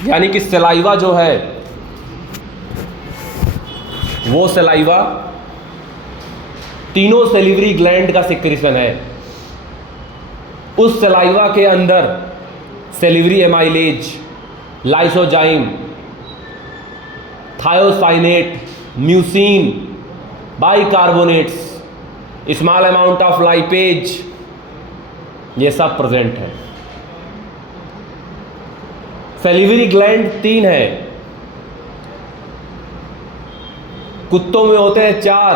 यानी कि सलाइवा जो है वो सलाइवा तीनों सेलिवरी ग्लैंड का सिक्रीशन है। उस सलाइवा के अंदर salivary amylase, lysozyme, thiocyanate, mucin, bicarbonates, small amount of lipase, ये सब प्रेजेंट है। सेलिवरी ग्लैंड 3 है। कुत्तों में होते हैं 4,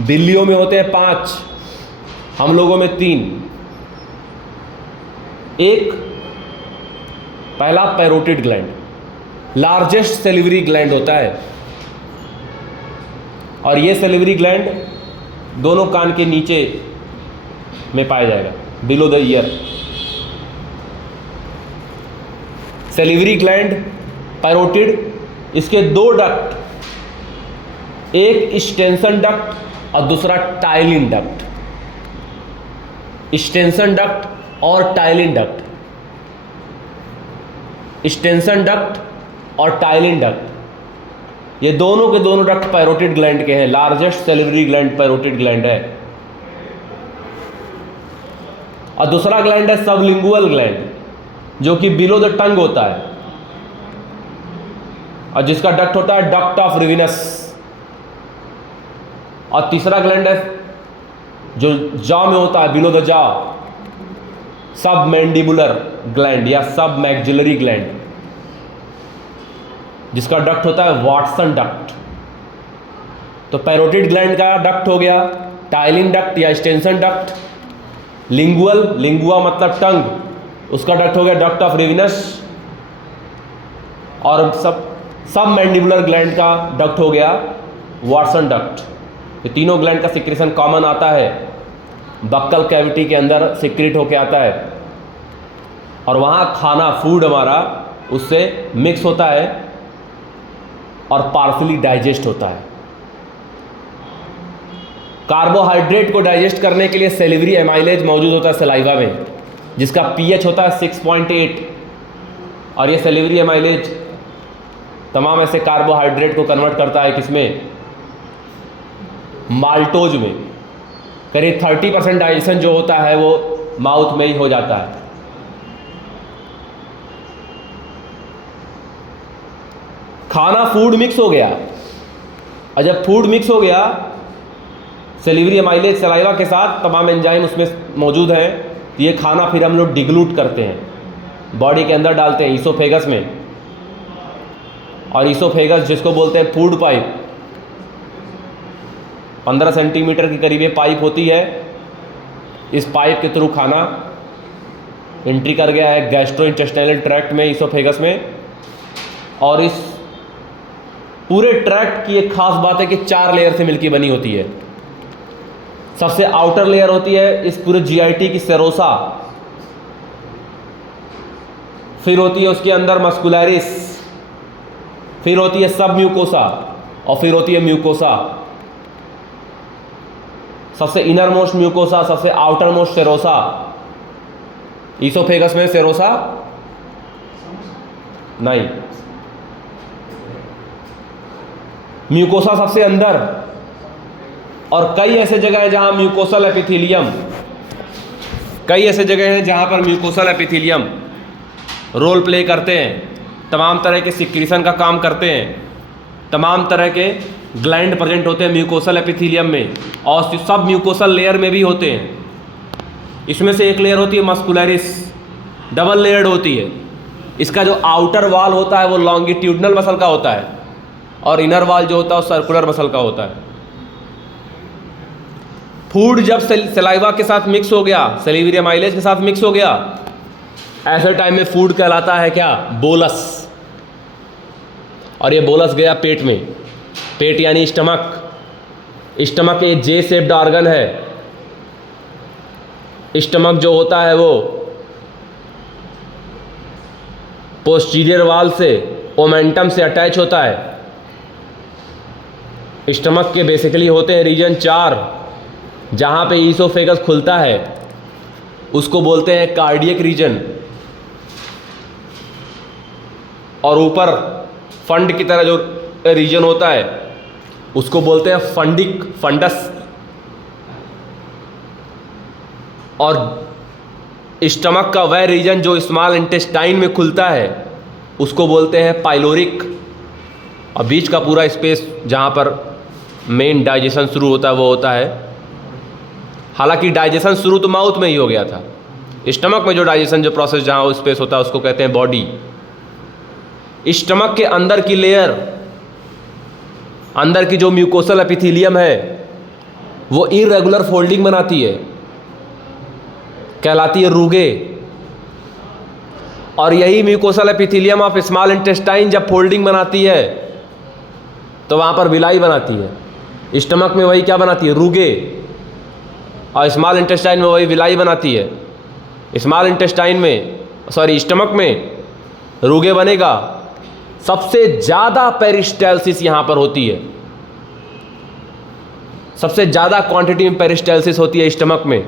बिल्लियों में होते हैं 5, हम लोगों में 3। एक पहला parotid gland, largest salivary gland होता है, और ये सेलिवरी ग्लैंड दोनों कान के नीचे में पाया जाएगा, below the year. Salivary gland parotid, इसके 2 डक्ट, एक स्टेंसन डक्ट और दूसरा टाइलिन डक्ट। स्टेंसन डक्ट और टाइलिन डक्ट, स्टेंसन डक्ट और टाइलिन डक्ट, ये दोनों के दोनों डक्ट पैरोटिड ग्लैंड के हैं। Largest salivary gland parotid gland है। और दूसरा ग्लैंड है सबलिंगुअल ग्लैंड, जो कि बिलो द टंग होता है, और जिसका डक्ट होता है डक्ट ऑफ रिविनस। और तीसरा ग्लैंड है जो जॉ में होता है, बिलो द जॉ, सब मैंडिबुलर ग्लैंड या सब मैक्सिलरी ग्लैंड, जिसका डक्ट होता है वाटसन डक्ट। तो पैरोटिड ग्लैंड का डक्ट हो गया टाइलिन डक्ट या स्टेंसन डक्ट। लिंगुअल, लिंगुआ मतलब टंग, उसका डक्ट हो गया डक्ट ऑफ रिविनस। और सब मैंडिबुलर ग्लैंड का डक्ट हो गया वाटसन डक्ट। ये तीनों ग्लैंड का सिक्रेशन कॉमन आता है, बक्कल कैविटी के अंदर सिक्रेट होके आता है, और वहाँ खाना, फूड हमारा उससे मिक्स होता है और पार्सली डाइजेस्ट होता है। कार्बोहाइड्रेट को डाइजेस्ट करने के लिए सेलिवरी एमाइलेज मौजूद होता है सलाइवा में, जिसका पीएच होता है 6.8, और ये सेलिवरी एमाइलेज तमाम ऐसे कार्बोहाइड्रेट को कन्वर्ट करता है किसमें, माल्टोज में। करीब 30% डाइजेशन जो होता है वो माउथ में ही हो जाता है। खाना, फूड मिक्स हो गया, और जब फूड मिक्स हो गया सेलिवरी एमाइलेज सलाइवा के साथ, तमाम एंजाइम उसमें मौजूद है, तो ये खाना फिर हम लोग डिग्लूट करते हैं, बॉडी के अंदर डालते हैं ईसोफेगस में। और ईसोफेगस जिसको बोलते हैं फूड पाइप, 15 सेंटीमीटर की करीब ये पाइप होती है। इस पाइप के थ्रू खाना एंट्री कर गया है गैस्ट्रोइंटेस्टाइनल ट्रैक्ट में, ईसोफेगस में। और इस पूरे ट्रैक्ट की एक खास बात है कि 4 लेयर से मिलकर बनी होती है। सबसे आउटर लेयर होती है इस पूरे जीआईटी की सेरोसा, फिर होती है उसके अंदर मस्कुलैरिस, फिर होती है सब म्यूकोसा, और फिर होती है म्यूकोसा। सबसे इनर मोस्ट म्यूकोसा, सबसे आउटर मोस्ट सेरोसा। ईसोफेगस में सेरोसा नहीं, म्यूकोसा सबसे अंदर। और कई ऐसे जगह है जहां म्यूकोसल एपिथेलियम, कई ऐसे जगह हैं जहां पर म्यूकोसल एपिथेलियम रोल प्ले करते हैं, तमाम तरह के सिक्रीशन का काम करते हैं। तमाम तरह के ग्लैंड प्रेजेंट होते हैं म्यूकोसल एपिथेलियम में, और सब म्यूकोसल लेयर में भी होते हैं। इसमें से एक लेयर होती है मस्कुलैरिस, डबल लेयर्ड होती है। इसका जो आउटर वॉल होता है वो लॉन्गिट्यूडनल मसल का होता है, और इनर वॉल जो होता है वो सर्कुलर मसल का होता है। फूड जब सलाइवा के साथ मिक्स हो गया, सेलिवरी एमाइलेज के साथ मिक्स हो गया, ऐसे टाइम में फूड कहलाता है क्या, बोलस। और ये बोलस गया पेट में। पेट यानी स्टमक। स्टमक एक जे शेप्ड ऑर्गन है। स्टमक जो होता है वो पोस्टीरियर वॉल से, ओमेंटम से अटैच होता है। स्टमक के बेसिकली होते हैं रीजन 4, जहाँ पे ईसोफेगस खुलता है उसको बोलते हैं कार्डियक रीजन। और ऊपर फंड की तरह जो रीजन होता है उसको बोलते हैं फंडस। और स्टमक का वह रीजन जो स्मॉल इंटेस्टाइन में खुलता है उसको बोलते हैं पाइलोरिक। और बीच का पूरा स्पेस जहाँ पर मेन डाइजेशन शुरू होता है वो होता है, हालांकि डाइजेशन शुरू तो माउथ में ही हो गया था, स्टमक में जो डाइजेशन जो प्रोसेस जहाँ वो स्पेस होता है उसको कहते हैं बॉडी। स्टमक के अंदर की लेयर, अंदर की जो म्यूकोसल एपिथेलियम है वो इरेगुलर फोल्डिंग बनाती है, कहलाती है रूगे। और यही mucosal epithelium of small intestine जब फोल्डिंग बनाती है तो वहाँ पर विलाई बनाती है। स्टमक में वही क्या बनाती है, रूगे, और स्मॉल इंटेस्टाइन में वही विलाई बनाती है। स्मॉल इंटेस्टाइन में स्टमक में रूगे बनेगा। सबसे ज़्यादा पेरिस्टाल्सिस यहाँ पर होती है, सबसे ज़्यादा क्वांटिटी में पेरिस्टाल्सिस होती है स्टमक में।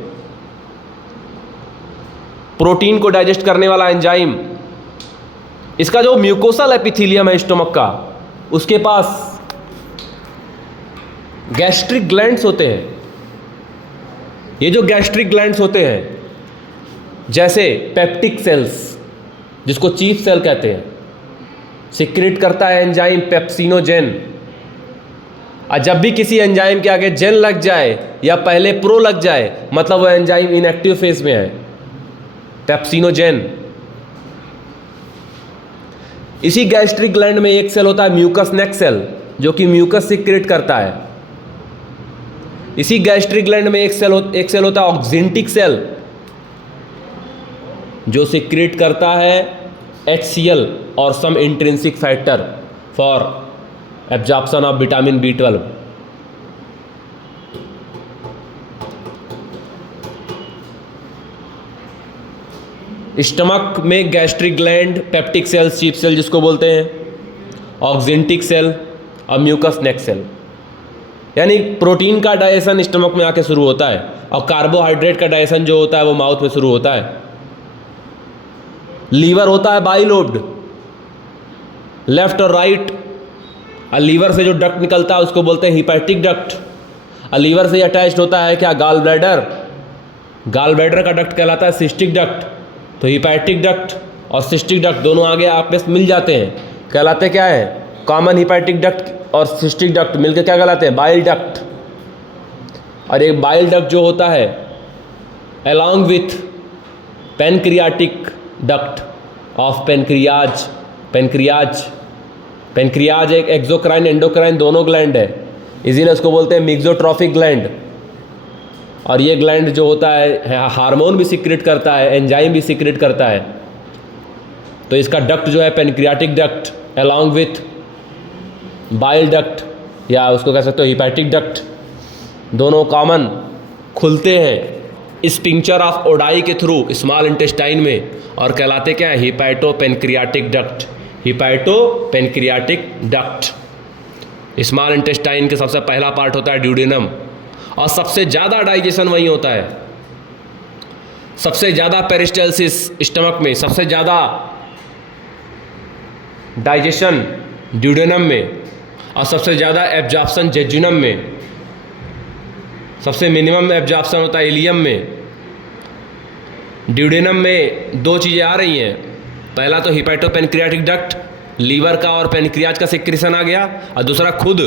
प्रोटीन को डाइजेस्ट करने वाला एंजाइम, इसका जो म्यूकोसल एपिथेलियम है स्टमक का, उसके पास गैस्ट्रिक ग्लैंड्स होते हैं। ये जो गैस्ट्रिक ग्लैंड्स होते हैं, जैसे पेप्टिक सेल्स जिसको चीफ सेल कहते हैं, सिक्रेट करता है एंजाइम पेप्सिनोजेन। और जब भी किसी एंजाइम के आगे जेन लग जाए या पहले प्रो लग जाए, मतलब वो एंजाइम इनएक्टिव फेज में है, पेप्सिनोजेन। इसी गैस्ट्रिक ग्लैंड में एक सेल होता है म्यूकस नेक सेल, जो कि म्यूकस सिक्रेट करता है। इसी गैस्ट्रिक ग्लैंड में एक सेल होता है ऑक्जेंटिक सेल, जो सिक्रेट करता है HCl और some intrinsic factor for absorption of vitamin B12। Stomach में gastric gland, peptic cell, chief cell जिसको बोलते हैं, ऑक्जेंटिक सेल और म्यूकस नेक सेल। यानी प्रोटीन का डाइजेशन स्टमक में आके शुरू होता है और कार्बोहाइड्रेट का डाइजेशन जो होता है वो माउथ में शुरू होता है। लीवर होता है बाइलोब्ड, लेफ्ट और राइट। और लीवर से जो डक्ट निकलता है उसको बोलते हैं हिपैटिक डक्ट। और लीवर से अटैच्ड होता है क्या, गाल ब्लैडर। गाल ब्लैडर का डक्ट कहलाता है सिस्टिक डक्ट। तो हिपैटिक डक्ट और सिस्टिक डक्ट दोनों आगे आपस में मिल जाते हैं, कहलाते क्या है, कॉमन हिपैटिक डक्ट और सिस्टिक डक्ट मिलकर क्या कहलाते हैं, बाइल डक्ट। और एक बाइल डक्ट जो होता है along with pancreatic duct of pancreas एक एक्सोक्राइन एंडोक्राइन दोनों ग्लैंड है, इसीलिए उसको बोलते हैं मिक्सोट्रॉफिक ग्लैंड। और ये ग्लैंड जो होता है हार्मोन भी सिक्रेट करता है, एंजाइम भी सिक्रेट करता है। तो इसका डक्ट जो है pancreatic duct along with bile duct, या उसको कह सकते हो हिपैटिक डक्ट, दोनों कॉमन खुलते हैं स्पिंक्चर ऑफ ओडाई के थ्रू स्मॉल इंटेस्टाइन में, और कहलाते क्या है, hepato pancreatic duct. Hepato pancreatic duct small intestine के सबसे पहला पार्ट होता है ड्यूडेनम, और सबसे ज़्यादा डाइजेशन वहीं होता है। सबसे ज़्यादा पेरिस्टाल्सिस स्टमक में, सबसे ज़्यादा डाइजेशन ड्यूडेनम में, और सबसे ज़्यादा एब्जॉर्प्शन जेजुनम में। सबसे मिनिमम एब्जॉर्प्शन होता है इलियम में। ड्यूडेनम में दो चीज़ें आ रही हैं, पहला तो हिपैटोपेनक्रियाटिक डक्ट, लीवर का और पेनक्रियाज का सिक्रीशन आ गया, और दूसरा खुद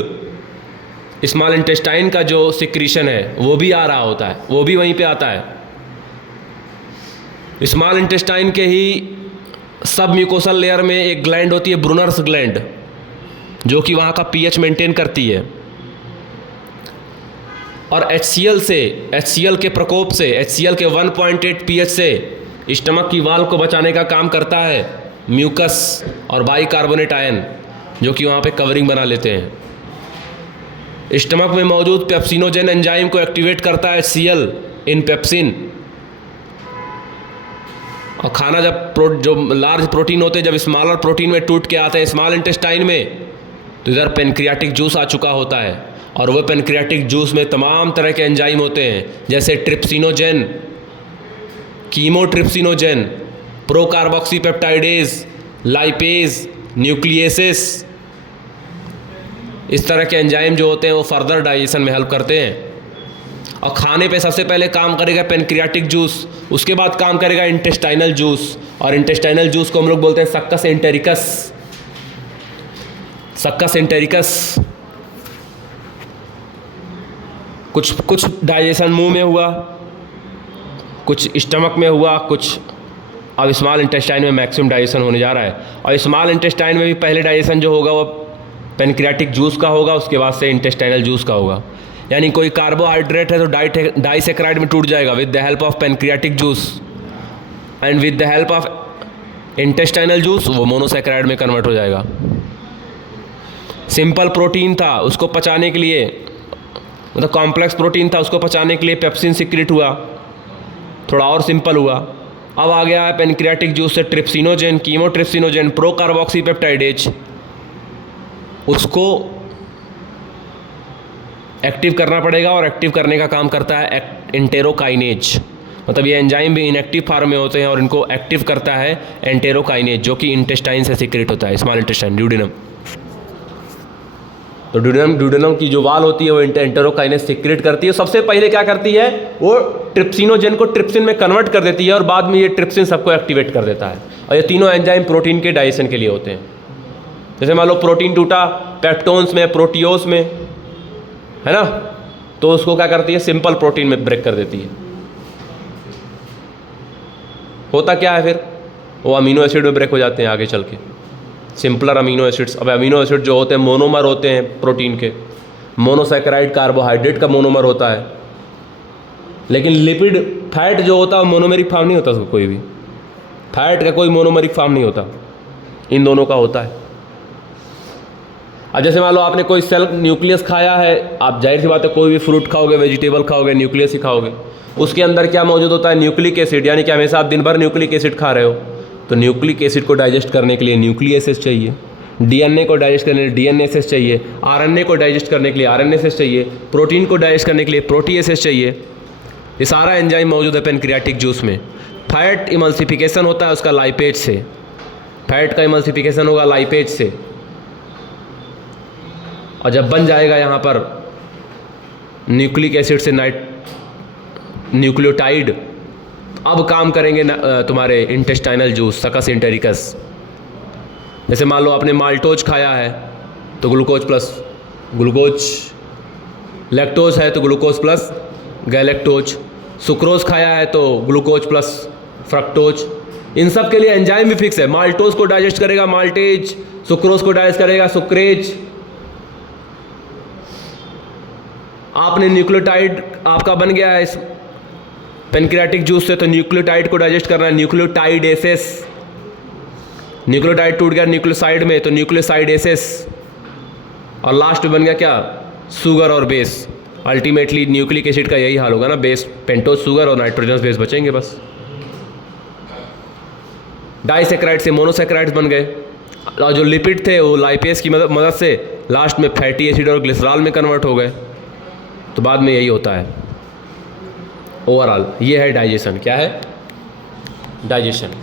स्मॉल इंटेस्टाइन का जो सिक्रीशन है वो भी आ रहा होता है, वो भी वहीं पे आता है। स्मॉल इंटेस्टाइन के ही सब म्यूकोसल लेयर में एक ग्लैंड होती है ब्रूनर्स ग्लैंड, जो कि वहाँ का पीएच मेंटेन करती है। और HCl के प्रकोप से, HCl के 1.8 pH से स्टमक की वाल को बचाने का काम करता है म्यूकस और बाइकार्बोनेट आयन, जो कि वहाँ पे कवरिंग बना लेते हैं। स्टमक में मौजूद पेप्सिनोजेन एंजाइम को एक्टिवेट करता है HCl इन पेप्सिन। और खाना जो लार्ज प्रोटीन होते हैं जब स्मॉलर प्रोटीन में टूट के आते हैं स्मॉल इंटेस्टाइन में, तो इधर पेनक्रियाटिक जूस आ चुका होता है, और वह पेनक्रियाटिक जूस में तमाम तरह के एंजाइम होते हैं, जैसे ट्रिप्सिनोजेन, कीमोट्रिप्सिनोजेन, प्रोकार्बोक्सीपेप्टाइडेज, लाइपेज, न्यूक्लियसेस, इस तरह के एंजाइम जो होते हैं वो फर्दर डाइजेशन में हेल्प करते हैं। और खाने पे सबसे पहले काम करेगा पेनक्रियाटिक जूस, उसके बाद काम करेगा इंटेस्टाइनल जूस, और इंटेस्टाइनल जूस को हम लोग बोलते हैं सक्कस एंटेरिकस। Succus entericus. कुछ डाइजेशन मुंह में हुआ, कुछ स्टमक में हुआ, कुछ अब स्मॉल इंटेस्टाइन में मैक्सिमम डाइजेशन होने जा रहा है। और स्मॉल इंटेस्टाइन में भी पहले डाइजेशन जो होगा वो पेनक्रियाटिक जूस का होगा, उसके बाद से इंटेस्टाइनल जूस का होगा। यानी कोई कार्बोहाइड्रेट है तो डाइसेक्राइड में टूट जाएगा with the help of pancreatic juice, and with the help of intestinal juice वो मोनोसेक्राइड में कन्वर्ट हो जाएगा। सिंपल प्रोटीन था, उसको पचाने के लिए, मतलब कॉम्प्लेक्स प्रोटीन था, उसको पचाने के लिए पेप्सिन सीक्रेट हुआ, थोड़ा और सिंपल हुआ। अब आ गया है पेनक्रियाटिक जूस से ट्रिप्सिनोजेन, कीमोट्रिप्सिनोजेन, प्रो कार्बोक्सीपेप्टाइडेज, उसको एक्टिव करना पड़ेगा, और एक्टिव करने का काम करता है एंटेरोकाइनेज। मतलब ये एंजाइम भी इनएक्टिव फॉर्म में होते हैं और इनको एक्टिव करता है एंटेरोकाइनेज, जो कि इंटेस्टाइन से सीक्रेट होता है, स्मॉल इंटेस्टाइन, ड्यूडेनम। तो ड्यूडेनम की जो वाल होती है वो एंटेरोकाइनेज सीक्रेट करती है। सबसे पहले क्या करती है, वो ट्रिप्सिनोजेन को ट्रिप्सिन में कन्वर्ट कर देती है, और बाद में ये ट्रिप्सिन सबको एक्टिवेट कर देता है। और ये तीनों एंजाइम प्रोटीन के डाइजेशन के लिए होते हैं। जैसे मान लो प्रोटीन टूटा पेप्टोन्स में, प्रोटियोस में, है ना, तो उसको क्या करती है, सिंपल प्रोटीन में ब्रेक कर देती है। होता क्या है फिर, वो अमीनो एसिड में ब्रेक हो जाते हैं आगे चल के, सिंपलर अमीनो एसिड्स। अब अमीनो एसिड जो होते हैं मोनोमर होते हैं प्रोटीन के, मोनोसैकेराइड कार्बोहाइड्रेट का मोनोमर होता है, लेकिन लिपिड फैट जो होता है वो मोनोमेरिक फॉर्म नहीं होता उसको, कोई भी फैट का कोई मोनोमेरिक फॉर्म नहीं होता, इन दोनों का होता है। अब जैसे मान लो आपने कोई सेल न्यूक्लियस खाया है, आप जाहिर सी बात है कोई भी फ्रूट खाओगे, वेजिटेबल खाओगे, न्यूक्लियस ही खाओगे, उसके अंदर क्या मौजूद होता है, न्यूक्लिक एसिड। यानी कि हमेशा आप दिन भर न्यूक्लिक एसिड खा रहे हो, तो न्यूक्लिक एसिड को डाइजेस्ट करने के लिए न्यूक्लियसेस चाहिए, डीएनए को डाइजेस्ट करने के लिए डीएनएसेस चाहिए, आरएनए को डाइजेस्ट करने के लिए आरएनएसेस चाहिए, प्रोटीन को डाइजेस्ट करने के लिए प्रोटीएसेस चाहिए। ये सारा एंजाइम मौजूद है पेनक्रियाटिक जूस में। फैट इमल्सिफिकेशन होता है उसका लाइपेज से, फैट का इमल्सिफिकेशन होगा लाइपेज से, और जब बन जाएगा यहाँ पर न्यूक्लिक एसिड से न्यूक्लियोटाइड, अब काम करेंगे तुम्हारे इंटेस्टाइनल जूस, सकस एंटेरिकस। जैसे मान लो आपने माल्टोज खाया है तो ग्लूकोज प्लस ग्लूकोज, लैक्टोज है तो ग्लूकोज प्लस गैलेक्टोज, सुक्रोज खाया है तो ग्लूकोज प्लस फ्रक्टोज। इन सब के लिए एंजाइम भी फिक्स है, माल्टोज को डाइजेस्ट करेगा माल्टेज, सुक्रोज को डाइजेस्ट करेगा सुक्रेज। आपने न्यूक्लियोटाइड आपका बन गया है इस पेनक्रियाटिक जूस से, तो न्यूक्लियोटाइड को डाइजेस्ट करना है न्यूक्लियोटाइडेसेस। न्यूक्लियोटाइड टूट गया न्यूक्लियोसाइड में तो न्यूक्लियोसाइडेसेस, और लास्ट में बन गया क्या, शुगर और बेस। अल्टीमेटली न्यूक्लिक एसिड का यही हाल होगा ना, बेस पेंटोज शुगर और नाइट्रोजनस बेस बचेंगे बस। डाइसेक्राइड से मोनोसेक्राइड्स बन गए, और जो लिपिड थे वो लाइपेज की मदद से लास्ट में फैटी एसिड और ग्लिसरॉल में कन्वर्ट हो गए। तो बाद में यही होता है ओवरऑल। ये है डाइजेशन। क्या है डाइजेशन?